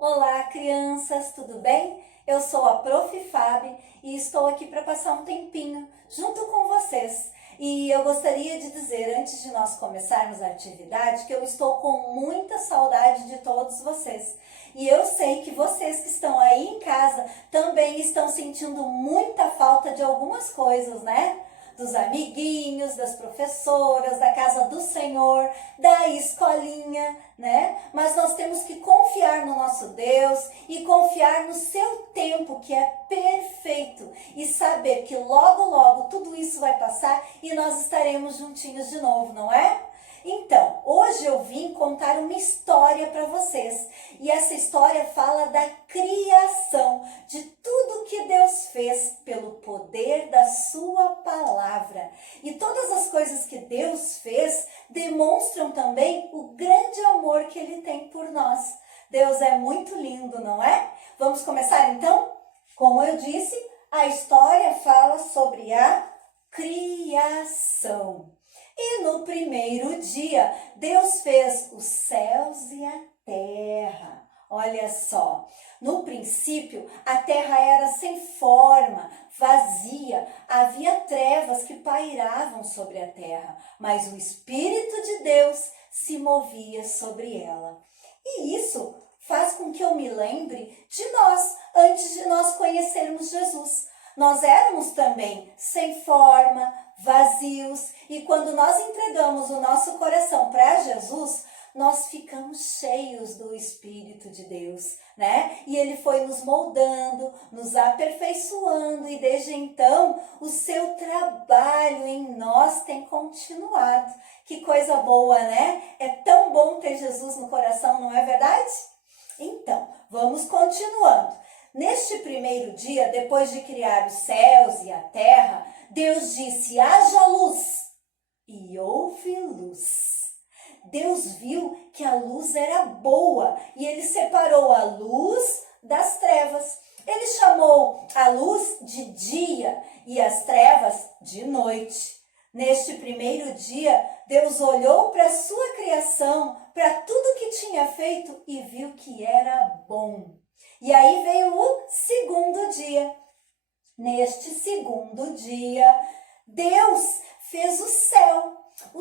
Olá, crianças, tudo bem? Eu sou a Prof. Fábio e estou aqui para passar um tempinho junto com vocês. E eu gostaria de dizer, antes de nós começarmos a atividade, que eu estou com muita saudade de todos vocês. E eu sei que vocês que estão aí em casa também estão sentindo muita falta de algumas coisas, né? Dos amiguinhos, das professoras, da casa do Senhor, da escolinha, né? Mas nós temos que confiar no nosso Deus e confiar no seu tempo, que é perfeito, e saber que logo, logo tudo isso vai passar e nós estaremos juntinhos de novo, não é? Então, hoje eu vim contar uma história para vocês. E essa história fala da criação, de tudo que Deus fez pelo poder da sua palavra. E todas as coisas que Deus fez demonstram também o grande amor que Ele tem por nós. Deus é muito lindo, não é? Vamos começar então? Como eu disse, a história fala sobre a criação. E no primeiro dia, Deus fez os céus e a terra. Olha só, no princípio, a terra era sem forma, vazia, havia trevas que pairavam sobre a terra, mas o Espírito de Deus se movia sobre ela. E isso faz com que eu me lembre de nós, antes de nós conhecermos Jesus. Nós éramos também sem forma, vazios, e quando nós entregamos o nosso coração para Jesus, nós ficamos cheios do Espírito de Deus, né? E Ele foi nos moldando, nos aperfeiçoando, e desde então o seu trabalho em nós tem continuado. Que coisa boa, né? É tão bom ter Jesus no coração, não é verdade? Então, vamos continuando. Neste primeiro dia, depois de criar os céus e a terra, Deus disse: haja luz, e houve luz. Deus viu que a luz era boa e Ele separou a luz das trevas. Ele chamou a luz de dia e as trevas de noite. Neste primeiro dia, Deus olhou para a sua criação, para tudo que tinha feito e viu que era bom. E aí veio o segundo dia. Neste segundo dia, Deus fez o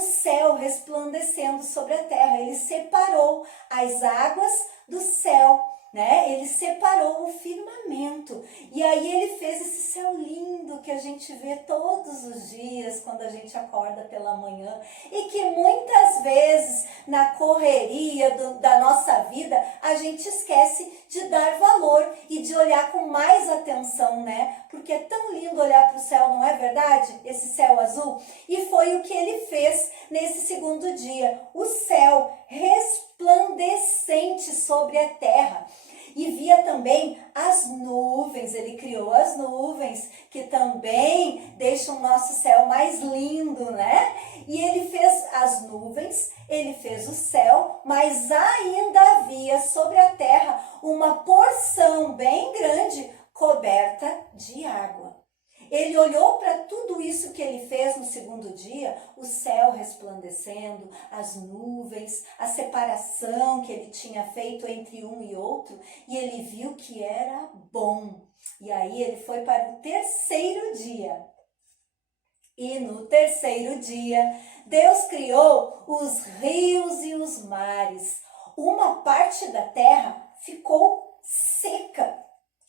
céu resplandecendo sobre a terra. Ele separou as águas do céu, né? Ele separou o firmamento. E aí ele fez esse céu lindo que a gente vê todos os dias quando a gente acorda pela manhã. E que muitas vezes na correria da nossa vida a gente esquece de dar valor e de olhar com mais atenção, né? Porque é tão lindo olhar para o céu, não é verdade? Esse céu azul. E foi o que ele fez nesse segundo dia. O céu resplandecente sobre a terra. E via também as nuvens, ele criou as nuvens, que também deixam o nosso céu mais lindo, né? E ele fez as nuvens, ele fez o céu, mas ainda havia sobre a terra uma porção bem grande coberta de água. Ele olhou para tudo isso que ele fez no segundo dia, o céu resplandecendo, as nuvens, a separação que ele tinha feito entre um e outro, e ele viu que era bom. E aí ele foi para o terceiro dia. E no terceiro dia, Deus criou os rios e os mares. Uma parte da terra ficou seca.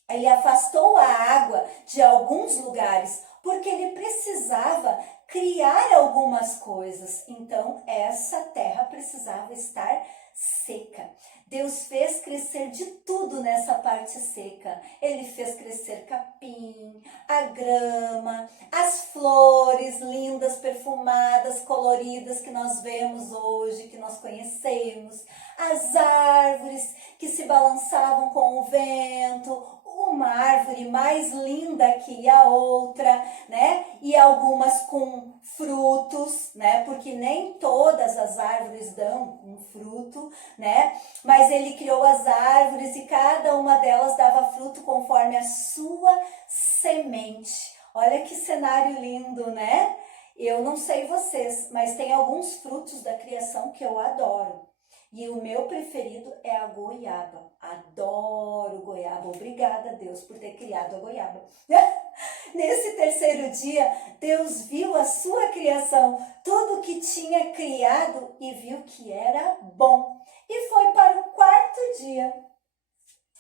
Ele afastou a água de alguns lugares, porque ele precisava criar algumas coisas. Então, essa terra precisava estar seca. Deus fez crescer de tudo nessa parte seca. Ele fez crescer capim, a grama, as flores lindas, perfumadas, coloridas que nós vemos hoje, que nós conhecemos, as árvores que se balançavam com o vento, uma árvore mais linda que a outra, né? E algumas com frutos, né? Porque nem todas as árvores dão um fruto, né? Mas ele criou as árvores e cada uma delas dava fruto conforme a sua semente. Olha que cenário lindo, né? Eu não sei vocês, mas tem alguns frutos da criação que eu adoro. E o meu preferido é a goiaba. Adoro goiaba. Obrigada, Deus, por ter criado a goiaba. Nesse terceiro dia, Deus viu a sua criação, tudo que tinha criado, e viu que era bom. E foi para o quarto dia.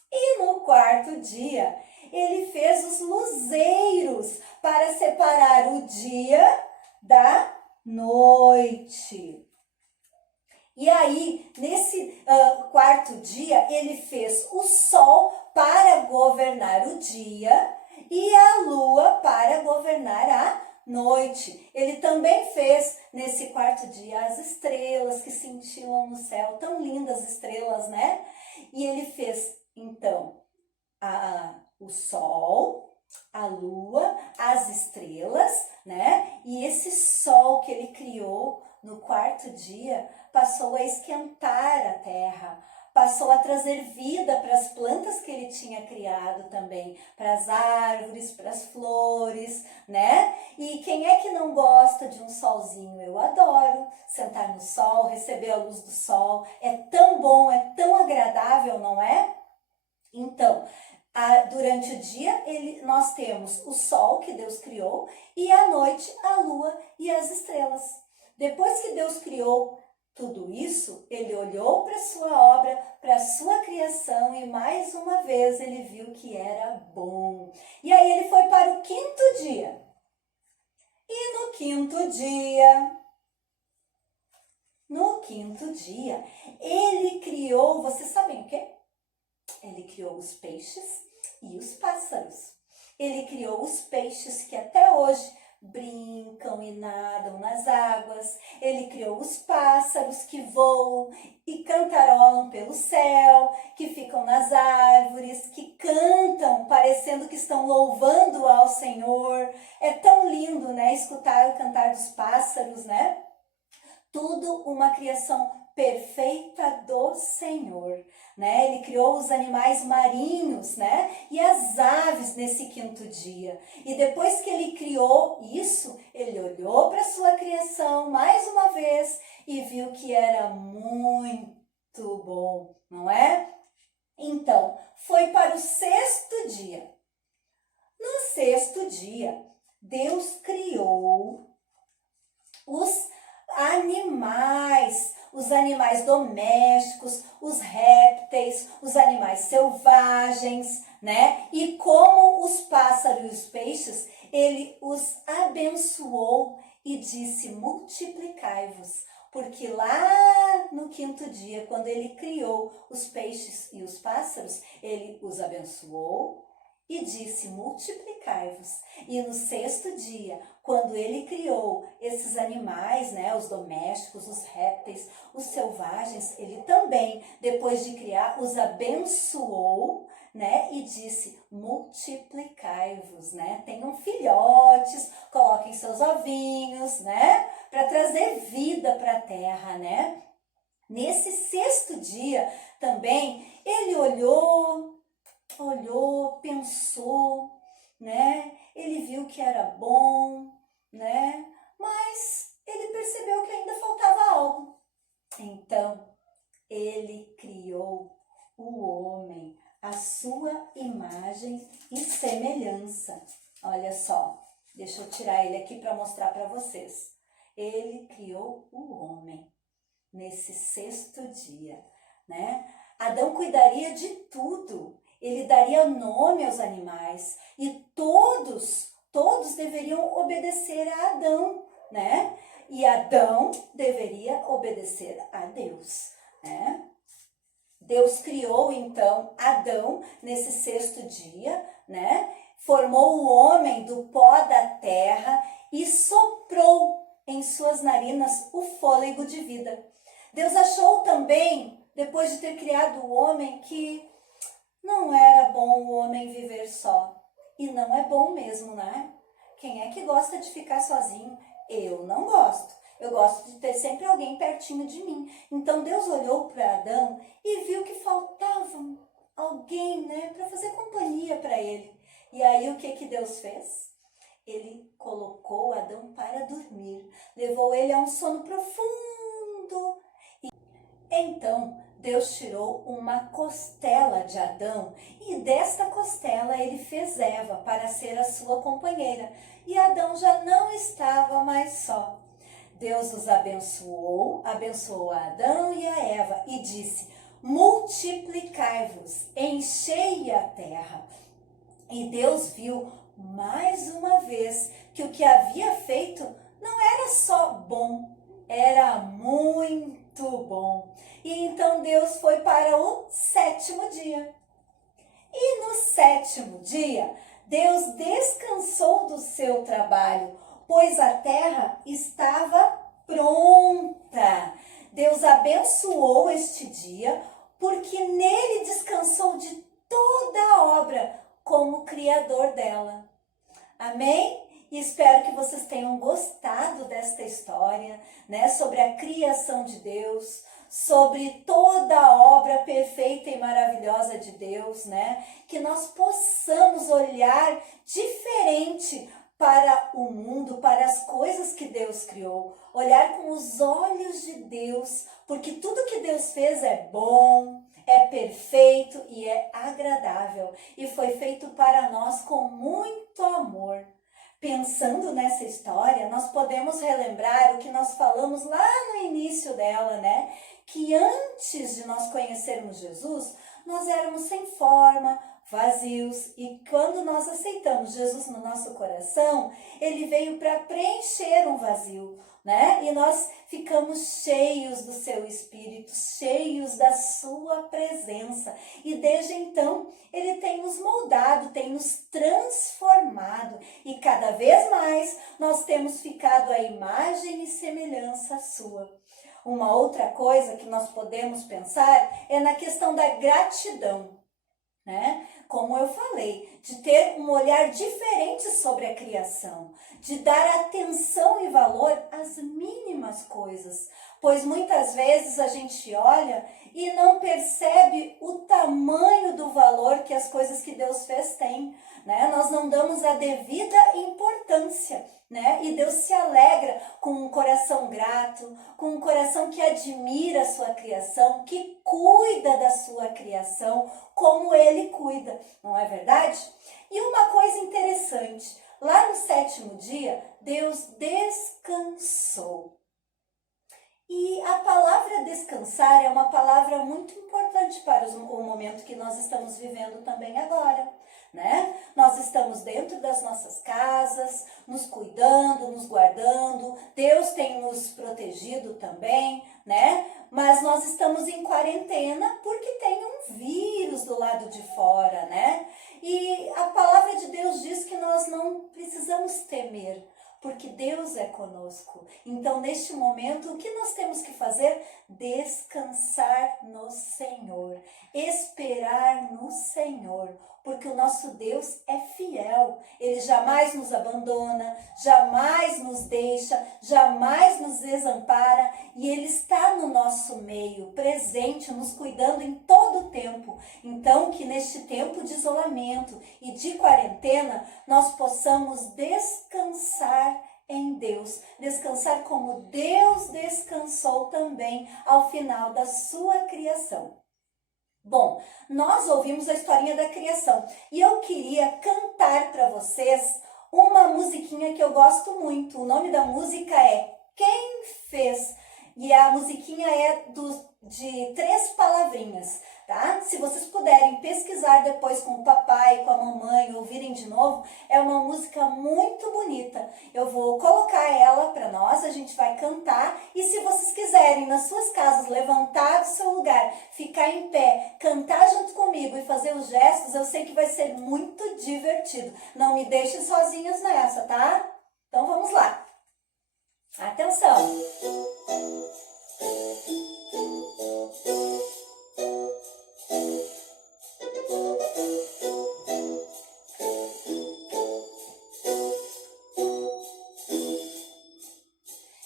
E no quarto dia, ele fez os luzeiros para separar o dia da noite. E aí, nesse quarto dia, ele fez o sol para governar o dia e a lua para governar a noite. Ele também fez, nesse quarto dia, as estrelas que cintilam no céu, tão lindas estrelas, né? E ele fez, então, o sol, a lua, as estrelas, né? E esse sol que ele criou no quarto dia passou a esquentar a terra, passou a trazer vida para as plantas que ele tinha criado também, para as árvores, para as flores, né? E quem é que não gosta de um solzinho? Eu adoro sentar no sol, receber a luz do sol. É tão bom, é tão agradável, não é? Então, durante o dia, nós temos o sol que Deus criou e à noite a lua e as estrelas. Depois que Deus criou tudo isso, ele olhou para a sua obra, para a sua criação e mais uma vez ele viu que era bom. E aí ele foi para o quinto dia. E no quinto dia, ele criou, vocês sabem o quê? Ele criou os peixes e os pássaros. Ele criou os peixes que até hoje brincam e nadam nas águas. Ele criou os pássaros que voam e cantarolam pelo céu, que ficam nas árvores, que cantam parecendo que estão louvando ao Senhor. É tão lindo, né, escutar o cantar dos pássaros, né? Tudo uma criação perfeita do Senhor, né? Ele criou os animais marinhos, né? E as aves nesse quinto dia. E depois que ele criou isso, ele olhou para a sua criação mais uma vez e viu que era muito bom, não é? Então, foi para o sexto dia. No sexto dia, Deus criou os animais domésticos, os répteis, os animais selvagens, né? E como os pássaros e os peixes, ele os abençoou e disse: multiplicai-vos. Porque lá no quinto dia, quando ele criou os peixes e os pássaros, ele os abençoou e disse: multiplicai-vos. E no sexto dia, quando ele criou esses animais, né, os domésticos, os répteis, os selvagens, ele também, depois de criar, os abençoou, né, e disse: multiplicai-vos, né? Tenham filhotes, coloquem seus ovinhos, né, para trazer vida para a terra, né? Nesse sexto dia também, ele olhou, pensou, né? Ele viu que era bom, né? Mas ele percebeu que ainda faltava algo. Então, ele criou o homem, a sua imagem e semelhança. Olha só, deixa eu tirar ele aqui para mostrar para vocês. Ele criou o homem nesse sexto dia, né? Adão cuidaria de tudo. Ele daria nome aos animais e todos deveriam obedecer a Adão, né? E Adão deveria obedecer a Deus, né? Deus criou então Adão nesse sexto dia, né? Formou o homem do pó da terra e soprou em suas narinas o fôlego de vida. Deus achou também, depois de ter criado o homem, que não era bom o homem viver só. E não é bom mesmo, né? Quem é que gosta de ficar sozinho? Eu não gosto. Eu gosto de ter sempre alguém pertinho de mim. Então Deus olhou para Adão e viu que faltava alguém, né, para fazer companhia para ele. E aí o que Deus fez? Ele colocou Adão para dormir. Levou ele a um sono profundo. Então Deus tirou uma costela de Adão e desta costela ele fez Eva para ser a sua companheira. E Adão já não estava mais só. Deus os abençoou a Adão e a Eva e disse: multiplicai-vos, enchei a terra. E Deus viu mais uma vez que o que havia feito não era só bom, era muito bom. E então Deus foi para o 7º dia. E no 7º dia, Deus descansou do seu trabalho, pois a terra estava pronta. Deus abençoou este dia, porque nele descansou de toda a obra como criador dela. Amém? E espero que vocês tenham gostado desta história, né, sobre a criação de Deus, sobre toda a obra perfeita e maravilhosa de Deus, né? Que nós possamos olhar diferente para o mundo, para as coisas que Deus criou, olhar com os olhos de Deus, porque tudo que Deus fez é bom, é perfeito e é agradável e foi feito para nós com muito amor. Pensando nessa história, nós podemos relembrar o que nós falamos lá no início dela, né? Que antes de nós conhecermos Jesus, nós éramos sem forma, vazios, e quando nós aceitamos Jesus no nosso coração, ele veio para preencher um vazio, né? E nós ficamos cheios do seu Espírito, cheios da sua presença. E desde então, ele tem nos moldado, tem nos transformado. E cada vez mais, nós temos ficado à imagem e semelhança sua. Uma outra coisa que nós podemos pensar é na questão da gratidão, né? Como eu falei, de ter um olhar diferente sobre a criação, de dar atenção e valor às mínimas coisas, pois muitas vezes a gente olha e não percebe o tamanho do valor que as coisas que Deus fez têm, né? Nós não damos a devida importância, né? E Deus se alegra com um coração grato, com um coração que admira a sua criação, que cuida da sua criação como ele cuida, não é verdade? E uma coisa interessante, lá no 7º dia, Deus descansou. E a palavra descansar é uma palavra muito importante para o momento que nós estamos vivendo também agora, né? Nós estamos dentro das nossas casas, nos cuidando, nos guardando, Deus tem nos protegido também, né? Mas nós estamos em quarentena porque tem um vírus do lado de fora, né? E a palavra de Deus diz que nós não precisamos temer, porque Deus é conosco. Então, neste momento, o que nós temos que fazer? Descansar no Senhor, esperar no Senhor, porque o nosso Deus é fiel. Ele jamais nos abandona, jamais nos deixa, jamais nos desampara, e Ele está no nosso meio, presente, nos cuidando em todo o tempo. Então, que neste tempo de isolamento e de quarentena, nós possamos descansar em Deus, descansar como Deus descansou também ao final da sua criação. Bom, nós ouvimos a historinha da criação e eu queria cantar para vocês uma musiquinha que eu gosto muito. O nome da música é Quem Fez? E a musiquinha é de 3 palavrinhas, tá? Se vocês puderem pesquisar depois com o papai, com a mamãe, ouvirem de novo, é uma música muito bonita. Eu vou colocar ela para nós, a gente vai cantar, e se vocês quiserem nas suas casas levantar do seu lugar, ficar em pé, cantar junto comigo e fazer os gestos, eu sei que vai ser muito divertido. Não me deixem sozinhos nessa, tá? Então vamos lá. Atenção!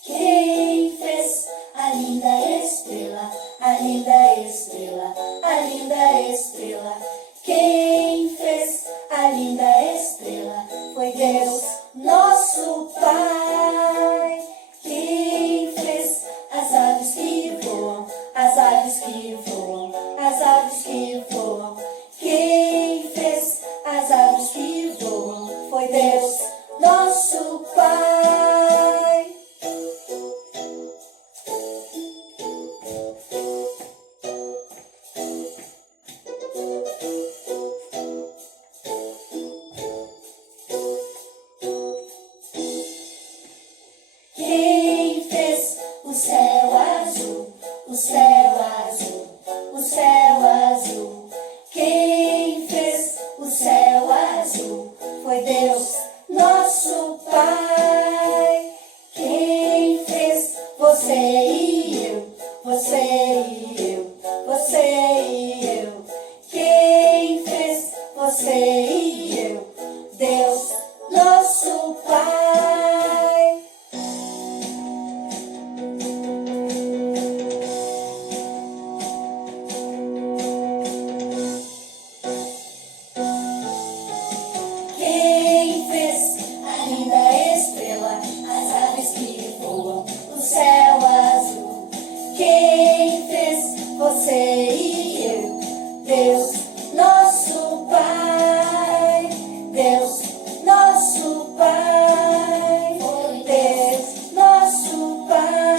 Quem fez a linda estrela, a linda estrela, a linda estrela? Quem fez a linda estrela foi Deus, nosso Pai. Quem fez as aves que voam, as aves que voam? Quem fez as aves que voam? Foi Deus, nosso Pai. Quem fez o céu azul, o céu azul, o céu azul? Quem fez o céu azul? Foi Deus, nosso Pai. Quem fez você e eu, você e eu, você e eu? Quem fez você e eu? Deus, nosso Pai. Quem fez a linda estrela, as aves que voam, o céu azul? Quem fez você e eu? Deus, nosso Pai. Deus, nosso Pai. Foi Deus, nosso Pai.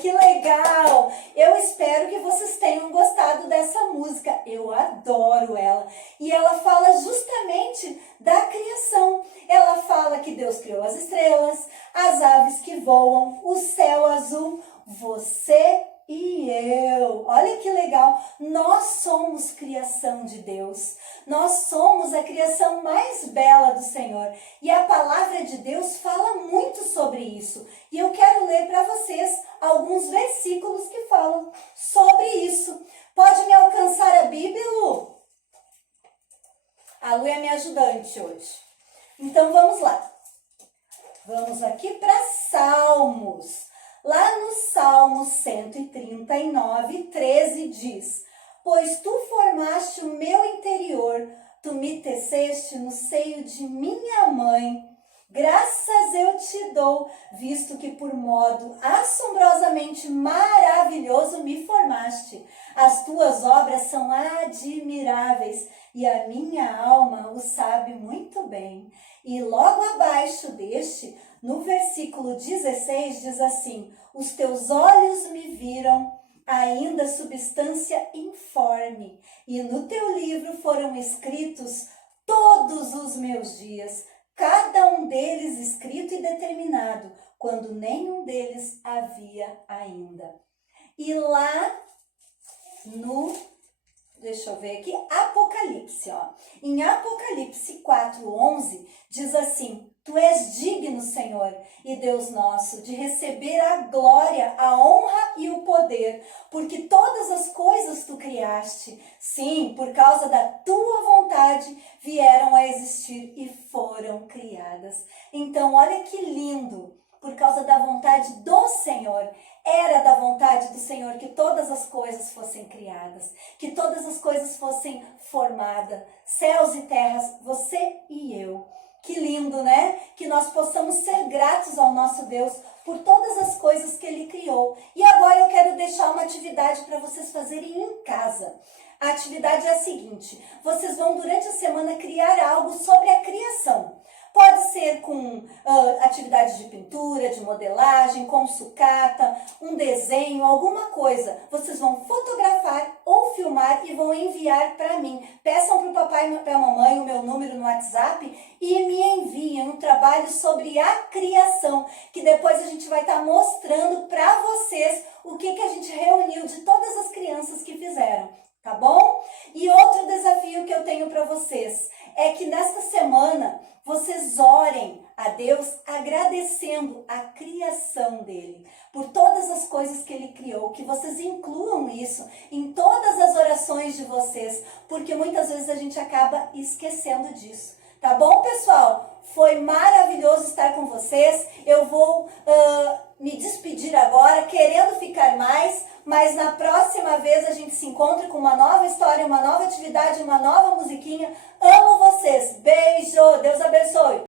Que legal! Eu espero que vocês tenham gostado dessa música. Eu adoro ela. E ela fala justamente da criação. Ela fala que Deus criou as estrelas, as aves que voam, o céu azul, você e eu. Olha que legal! Nós somos criação de Deus. Nós somos a criação mais bela do Senhor. E a palavra de Deus fala muito sobre isso. E eu quero ler para vocês alguns versículos que falam sobre isso. Pode me alcançar a Bíblia, Lu? A Lu é minha ajudante hoje. Então vamos lá. Vamos aqui para Salmos. Lá no Salmo 139, 13 diz: Pois tu formaste o meu interior, tu me teceste no seio de minha mãe. Graças eu te dou, visto que por modo assombrosamente maravilhoso me formaste. As tuas obras são admiráveis e a minha alma o sabe muito bem. E logo abaixo deste, no versículo 16, diz assim: Os teus olhos me viram, ainda substância informe, e no teu livro foram escritos todos os meus dias, cada um deles escrito e determinado, quando nenhum deles havia ainda. E lá no, deixa eu ver aqui, Apocalipse, ó. Em Apocalipse 4:11, diz assim: Tu és digno, Senhor e Deus nosso, de receber a glória, a honra e o poder, porque todas as coisas tu criaste. Sim, por causa da tua vontade vieram a existir e foram criadas. Então, olha que lindo, por causa da vontade do Senhor. Era da vontade do Senhor que todas as coisas fossem criadas, que todas as coisas fossem formadas, céus e terras, você e eu. Que lindo, né? Que nós possamos ser gratos ao nosso Deus por todas as coisas que Ele criou. E agora eu quero deixar uma atividade para vocês fazerem em casa. A atividade é a seguinte: vocês vão durante a semana criar algo sobre a criação. Pode ser com atividade de pintura, de modelagem, com sucata, um desenho, alguma coisa. Vocês vão fotografar ou filmar e vão enviar para mim. Peçam para o papai e para a mamãe o meu número no WhatsApp e me enviem um trabalho sobre a criação, que depois a gente vai estar mostrando para vocês o que a gente reuniu de todas as crianças que fizeram. Tá bom? E outro desafio que eu tenho para vocês é que nesta semana vocês orem a Deus agradecendo a criação dele, por todas as coisas que ele criou, que vocês incluam isso em todas as orações de vocês, porque muitas vezes a gente acaba esquecendo disso. Tá bom, pessoal? Foi maravilhoso estar com vocês. Eu vou me despedir agora, querendo ficar mais, mas na próxima vez a gente se encontra com uma nova história, uma nova atividade, uma nova musiquinha. Amo vocês. Beijo. Deus abençoe.